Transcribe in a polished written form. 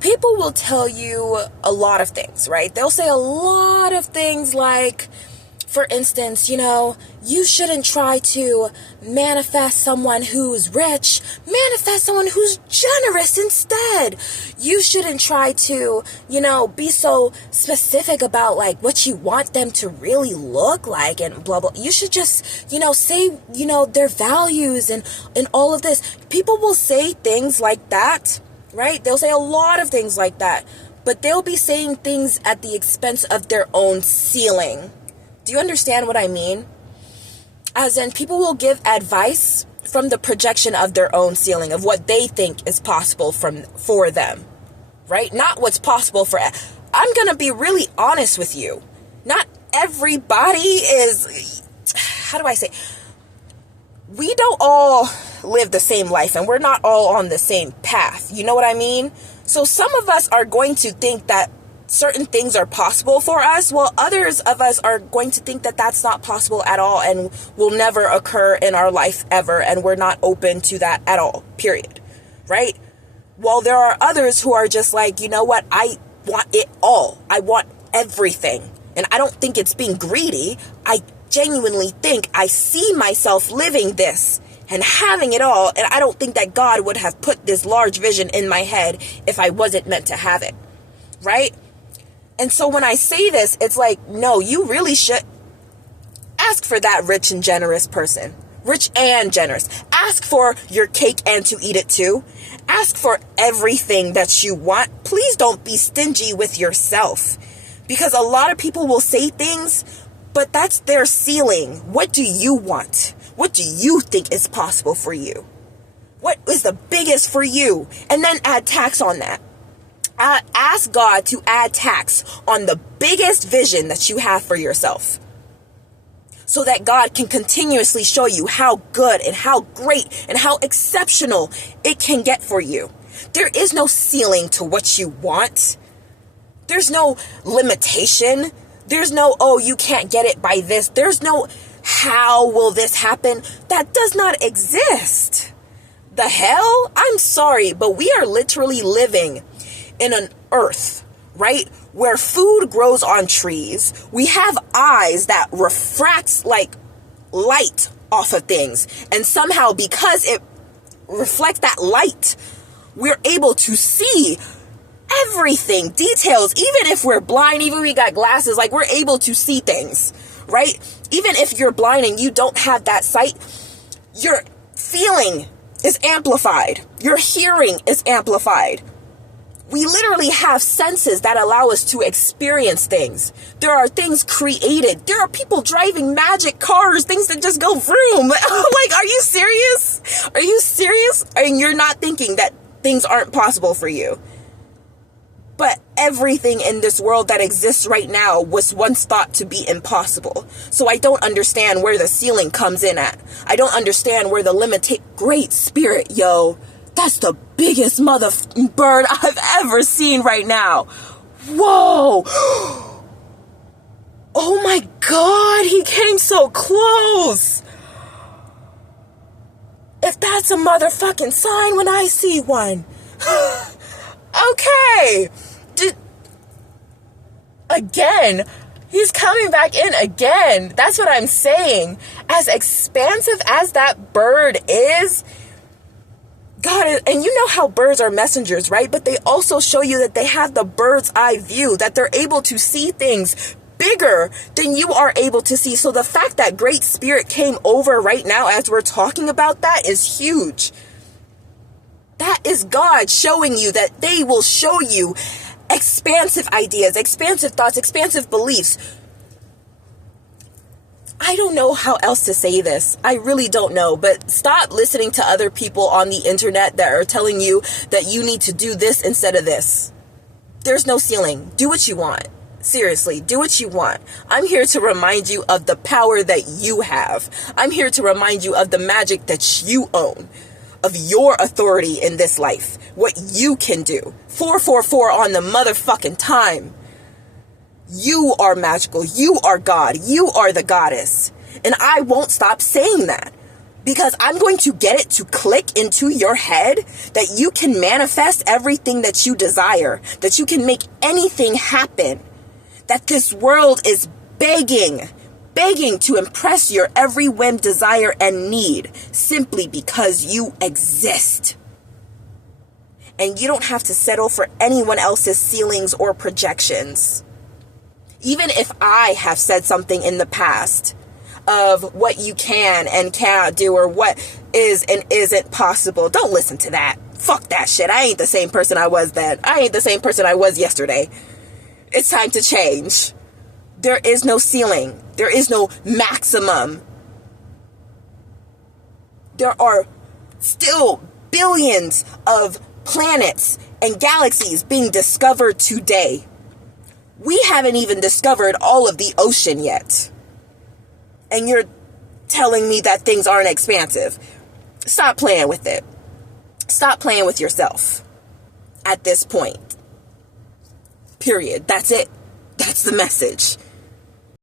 People will tell you a lot of things, right? They'll say a lot of things like, for instance, you shouldn't try to manifest someone who's rich. Manifest someone who's generous instead. You shouldn't try to, be so specific about like what you want them to really look like and blah, blah. You should just, say, their values and all of this. People will say things like that, right? They'll say a lot of things like that, but they'll be saying things at the expense of their own ceiling. Do you understand what I mean? As in, people will give advice from the projection of their own ceiling, of what they think is possible for them, right? Not what's possible for... I'm going to be really honest with you. Not everybody is... How do I say? We don't all live the same life, and we're not all on the same path. You know what I mean? So some of us are going to think that certain things are possible for us, while others of us are going to think that that's not possible at all and will never occur in our life ever, and we're not open to that at all, period, right? While there are others who are just like, you know what, I want it all. I want everything. And I don't think it's being greedy. I genuinely think I see myself living this and having it all, and I don't think that God would have put this large vision in my head if I wasn't meant to have it, right? And so when I say this, it's like, no, you really should ask for that rich and generous person. Rich and generous. Ask for your cake and to eat it too. Ask for everything that you want. Please don't be stingy with yourself. Because a lot of people will say things, but that's their ceiling. What do you want? What do you think is possible for you? What is the biggest for you? And then add tax on that. Ask God to add tax on the biggest vision that you have for yourself, so that God can continuously show you how good and how great and how exceptional it can get for you. There is no ceiling to what you want. There's no limitation. There's no, oh, you can't get it by this. There's no, how will this happen? That does not exist. The hell? I'm sorry, but we are literally living in an earth, right, where food grows on trees. We have eyes that refracts like light off of things, and somehow because it reflects that light, we're able to see everything, details. Even if we're blind, even if we got glasses, like we're able to see things, right? Even if you're blind and you don't have that sight, your feeling is amplified, your hearing is amplified. We literally have senses that allow us to experience things. There are things created. There are people driving magic cars, things that just go vroom. Like, are you serious? Are you serious? And you're not thinking that things aren't possible for you. But everything in this world that exists right now was once thought to be impossible. So I don't understand where the ceiling comes in at. I don't understand where the Great Spirit, yo. That's the biggest bird I've ever seen right now. Whoa. Oh my God, he came so close. If that's a motherfucking sign when I see one. Okay. Again, he's coming back in again. That's what I'm saying. As expansive as that bird is, God is, and you know how birds are messengers, right? But they also show you that they have the bird's eye view, that they're able to see things bigger than you are able to see. So the fact that Great Spirit came over right now as we're talking about that is huge. That is God showing you that they will show you expansive ideas, expansive thoughts, expansive beliefs. I don't know how else to say this. I really don't know. But stop listening to other people on the internet that are telling you that you need to do this instead of this. There's no ceiling. Do what you want. Seriously, do what you want. I'm here to remind you of the power that you have. I'm here to remind you of the magic that you own, of your authority in this life, what you can do. 444 on the motherfucking time. You are magical. You are God. You are the goddess. And I won't stop saying that, Because I'm going to get it to click into your head that you can manifest everything that you desire, that you can make anything happen, that this world is begging to impress your every whim, desire, and need simply because you exist. And you don't have to settle for anyone else's ceilings or projections. Even if I have said something in the past of what you can and cannot do, or what is and isn't possible, don't listen to that. Fuck that shit. I ain't the same person I was then. I ain't the same person I was yesterday. It's time to change. There is no ceiling. There is no maximum. There are still billions of planets and galaxies being discovered today. We haven't even discovered all of the ocean yet. And you're telling me that things aren't expansive. Stop playing with it. Stop playing with yourself at this point. Period. That's it. That's the message.